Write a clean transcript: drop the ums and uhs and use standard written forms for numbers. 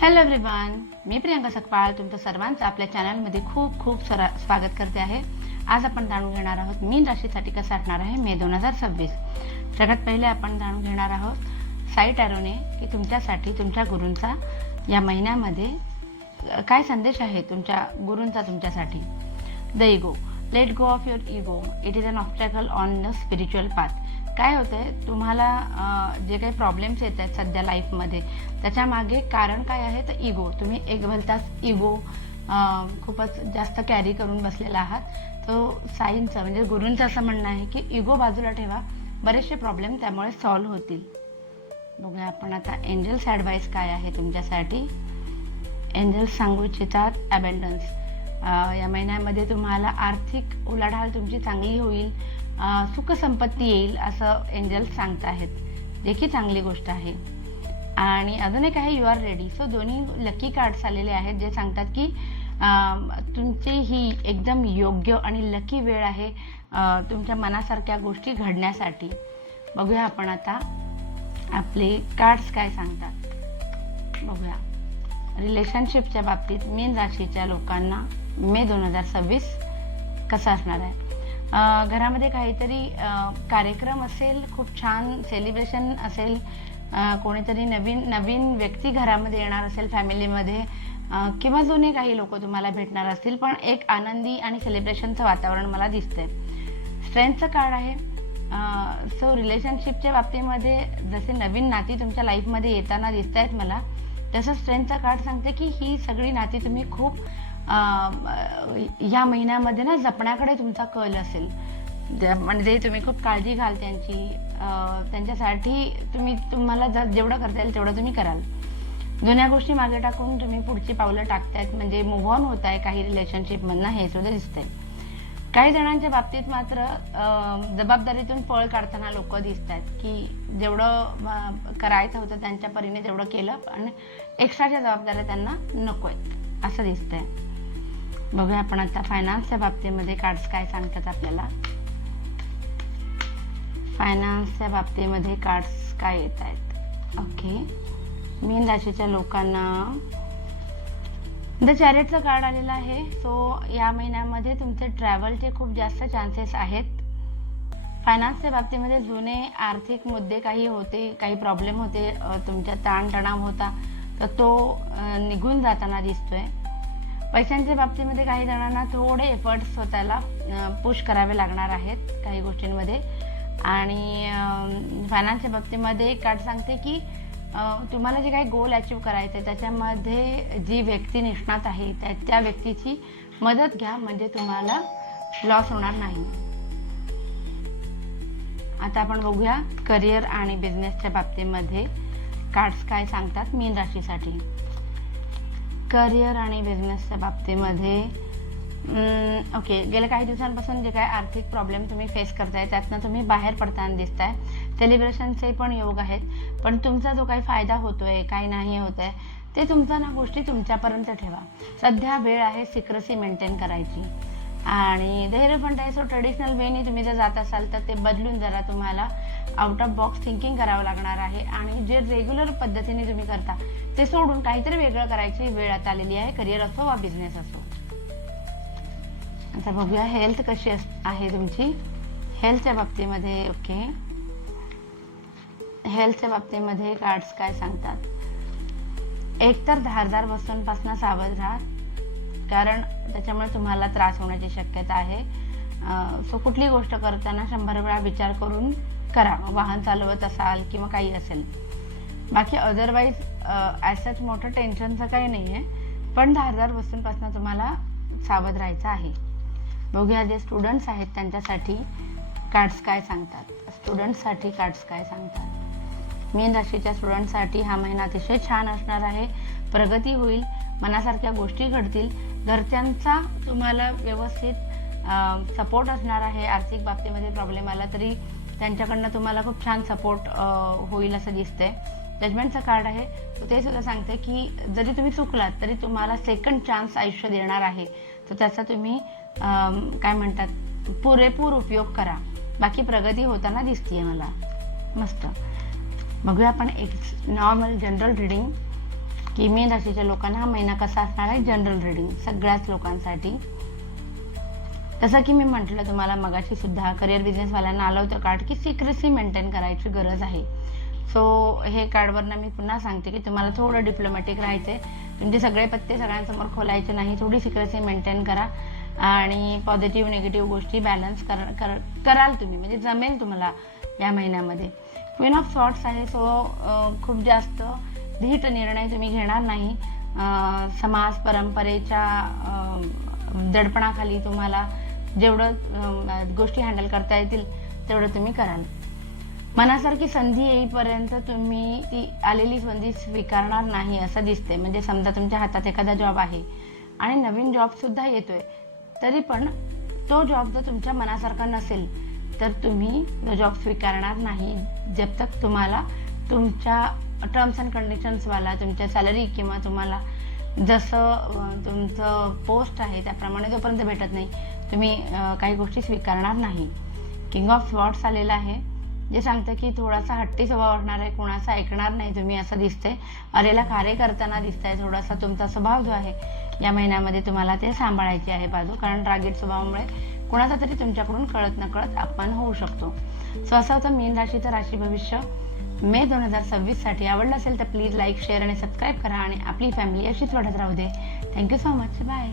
Hello everyone, मी प्रियंका सकपाळ तुमचं सर्वांचं आपल्या चॅनलमध्ये खूप खूप स्वागत करते आहे। आज आपण जाणून घेणार आहोत मीन राशीसाठी कसं असणार आहे मे 2026। सगळ्यात पहिले आपण जाणून घेणार आहोत साईट एरोने की तुमच्यासाठी तुमच्या गुरूंचा या महिन्यामध्ये काय संदेश आहे तुमच्या गुरूंचा तुमच्यासाठी। The ego, let go of your ego, it is an obstacle on the spiritual path. काय होतंय तुम्हाला जे काही प्रॉब्लेम्स येत आहेत सध्या लाईफमध्ये त्याच्या मागे कारण काय आहे तर इगो। तुम्ही एक भलताच इगो खूपच जास्त कॅरी करून बसलेला आहात। तो साईंचं म्हणजे गुरूंचं असं म्हणणं आहे की इगो बाजूला ठेवा, बरेचसे प्रॉब्लेम त्यामुळे सॉल्व्ह होतील। बघूया आपण आता एंजल्स ॲडवाईस काय आहे तुमच्यासाठी। एंजल्स सांगू इच्छितात अबंडन्स। या महिन्यामध्ये तुम्हाला आर्थिक उलाढाल तुमची चांगली होईल, सुख संपत्ती येईल असं एंजल्स सांगत आहेत, जे की चांगली गोष्ट आहे। आणि अजून एक आहे यू आर रेडी। सो दोन्ही लकी कार्ड्स आलेले आहेत जे सांगतात की तुमची ही एकदम योग्य आणि लकी वेळ आहे तुमच्या मनासारख्या गोष्टी घडण्यासाठी। बघूया आपण आता आपले कार्ड्स काय सांगतात। बघूया रिलेशनशिपच्या बाबतीत मीन राशीच्या लोकांना मे 2026 कसं असणार आहे। घरामध्ये काहीतरी कार्यक्रम असेल, खूप छान सेलिब्रेशन असेल, कोणीतरी नवीन व्यक्ती घरामध्ये येणार असेल फॅमिलीमध्ये, किंवा जुने काही लोक तुम्हाला भेटणार असतील, पण एक आनंदी आणि सेलिब्रेशनचं वातावरण मला दिसतंय। स्ट्रेंथचं कार्ड आहे। सो रिलेशनशिपच्या बाबतीमध्ये जसे नवीन नाती तुमच्या लाईफमध्ये येताना दिसत आहेत मला, तसं स्ट्रेंथचा कार्ड सांगते की ही सगळी नाती तुम्ही खूप या महिन्यामध्ये ना जपण्याकडे तुमचा कल असेल, म्हणजे तुम्ही खूप काळजी घ्याल त्यांच्यासाठी तुम्हाला जेवढं करता येईल तेवढं तुम्ही कराल। जुन्या गोष्टी मागे टाकून तुम्ही पुढची पावलं टाकतायत, म्हणजे मूव्ह ऑन होत आहे काही रिलेशनशिपमधनं, हे सुद्धा दिसतंय। काही जणांच्या बाबतीत मात्र जबाबदारीतून पळ काढताना लोक दिसत आहेत की जेवढं करायचं होतं त्यांच्या परीने तेवढं केलं, पण एक्स्ट्राच्या जबाबदाऱ्या त्यांना नको आहेत असं दिसतंय। बघूया आपण आता फायनान्सच्या बाबतीमध्ये कार्ड्स काय सांगतात आपल्याला। फायनान्सच्या बाबतीमध्ये कार्ड्स काय येत आहेत। ओके, मीन राशीच्या लोकांना द चॅरिटचं कार्ड आलेलं आहे। सो या महिन्यामध्ये तुमचे ट्रॅव्हलचे खूप जास्त चान्सेस आहेत। फायनान्सच्या बाबतीमध्ये जुने आर्थिक मुद्दे काही होते, काही प्रॉब्लेम होते, तुमच्या ताणतणाव होता तर तो निघून जाताना दिसतोय। पैशांच्या बाबतीमध्ये काही जणांना थोडे एफर्ट्स स्वतःला पुश करावे लागणार आहेत काही गोष्टींमध्ये। आणि फायनान्सच्या बाबतीमध्ये कार्ड सांगते की तुम्हाला जे काही गोल अचीव करायचं आहे त्याच्यामध्ये जी व्यक्ती निष्णात आहे त्या व्यक्तीची मदत घ्या, म्हणजे तुम्हाला लॉस होणार नाही। आता आपण बघूया करिअर आणि बिझनेसच्या बाबतीमध्ये कार्ड्स काय सांगतात मीन राशीसाठी। करिअर आणि बिझनेसच्या बाबतीमध्ये ओके, गेल्या काही दिवसांपासून जे काय आर्थिक प्रॉब्लेम तुम्ही फेस करताय त्यातनं तुम्ही बाहेर पडताना दिसताय। सेलिब्रेशनचे पण योग आहेत, पण तुमचा जो काही फायदा होतोय काही नाही होत आहे ते तुमचा ना गोष्टी तुमच्यापर्यंत ठेवा। सध्या वेळ आहे सिक्रेसी मेंटेन करायची। आणि धैर्य पण आहे। सो ट्रेडिशनल वेने तुम्ही जर जात असाल तर ते बदलून जरा तुम्हाला आउट ऑफ बॉक्स थिंकिंग करावं लागणार आहे, आणि जे रेग्युलर पद्धतीने तुम्ही करता ते सोडून काहीतरी वेगळं करायची वेळ आता आलेली आहे, करिअर असो वा बिझनेस असो। आता बघूया हेल्थ कशी आहे तुमची। हेल्थच्या बाबतीमध्ये ओके, हेल्थच्या बाबतीमध्ये कार्ड्स काय सांगतात। एकतर धारदार वस्तूंपासून सावध राहा, कारण त्याच्यामुळे तुम्हाला त्रास होण्याची शक्यता आहे। सो कुठली गोष्ट करताना 100 वेळा विचार करून करा, वाहन चालवत असाल किंवा काही असेल। बाकी अदरवाईज ॲज सच मोठं टेन्शनचं काही नाही आहे, पण धारदार वस्तूंपासून तुम्हाला सावध राहायचं आहे। बघूया जे स्टुडंट्स आहेत त्यांच्यासाठी कार्ड्स काय सांगतात। स्टुडंट्ससाठी कार्ड्स काय सांगतात। मीन राशीच्या स्टुडंट्ससाठी हा महिना अतिशय छान असणार आहे। प्रगती होईल, मनासारख्या गोष्टी घडतील, घरच्यांचा तुम्हाला व्यवस्थित सपोर्ट असणार आहे। आर्थिक बाबतीमध्ये प्रॉब्लेम आला तरी त्यांच्याकडनं तुम्हाला खूप छान सपोर्ट होईल असं दिसतंय। जजमेंटचं कार्ड आहे, ते सुद्धा सांगते की जरी तुम्ही चुकलात तरी तुम्हाला सेकंड चान्स आयुष्य देणार आहे, तर त्याचा तुम्ही काय म्हणतात पुरेपूर उपयोग करा। बाकी प्रगती होताना दिसतीये मला मस्त। बघूया आपण एक नॉर्मल जनरल रीडिंग की मीन राशीच्या लोकांना हा महिना कसा असणार आहे. जनरल रिडिंग सगळ्याच लोकांसाठी. जसं की मी म्हटलं तुम्हाला मगाशी सुद्धा, करिअर बिझनेसवाल्यांना आलं होतं कार्ड की सिक्रेसी मेंटेन करायची गरज आहे. सो हे कार्डवरनं मी पुन्हा सांगते की तुम्हाला थोडं डिप्लोमॅटिक राहायचे, तुमचे सगळे पत्ते सगळ्यांसमोर खोलायचे नाही, थोडी सिक्रेसी मेंटेन करा आणि पॉझिटिव्ह निगेटिव्ह गोष्टी बॅलन्स कराल तुम्ही, म्हणजे जमेल तुम्हाला या महिन्यामध्ये. क्वीन ऑफ सॉर्ट्स आहे. सो खूप जास्त धीट निर्णय तुम्ही घेणार नाही. समाज परंपरेच्या दडपणाखाली तुम्हाला जेवढं गोष्टी हँडल करता येतील तेवढं तुम्ही कराल. मनासारखी संधी येईपर्यंत तुम्ही ती आलेली संधी स्वीकारणार नाही असं दिसते. म्हणजे समजा तुमच्या हातात एखादा जॉब आहे आणि नवीन जॉब सुद्धा येतोय, तरी पण तो जॉब जर तुमच्या मनासारखा नसेल तर तुम्ही तो जॉब स्वीकारणार नाही जब तक तुम्हाला तुमच्या टर्म्स अँड कंडिशन्सवाला तुमच्या सॅलरी किंवा तुम्हाला जसं तुमचं पोस्ट आहे त्याप्रमाणे जोपर्यंत भेटत नाही तुम्ही काही गोष्टी स्वीकारणार नाही. किंग ऑफ स्वॉर्ड्स आलेला आहे, जे सांगतं की थोडासा हट्टी स्वभाव असणार आहे, कोणाचं ऐकणार नाही तुम्ही असं दिसतंय. अरेला कार्य करताना दिसतंय. थोडासा तुमचा स्वभाव जो आहे या महिन्यामध्ये तुम्हाला ते सांभाळायची आहे बाजू, कारण रागीट स्वभावामुळे कोणाचा तरी तुमच्याकडून कळत नकळत अपमान होऊ शकतो. सो असं होतं मीन राशीचं राशी भविष्य मे 2026 साठी. आवडलं असेल तर प्लीज लाईक, शेअर आणि सबस्क्राईब करा आणि आपली फॅमिली अशीच वाढत राहू दे. Thank you so much. बाय.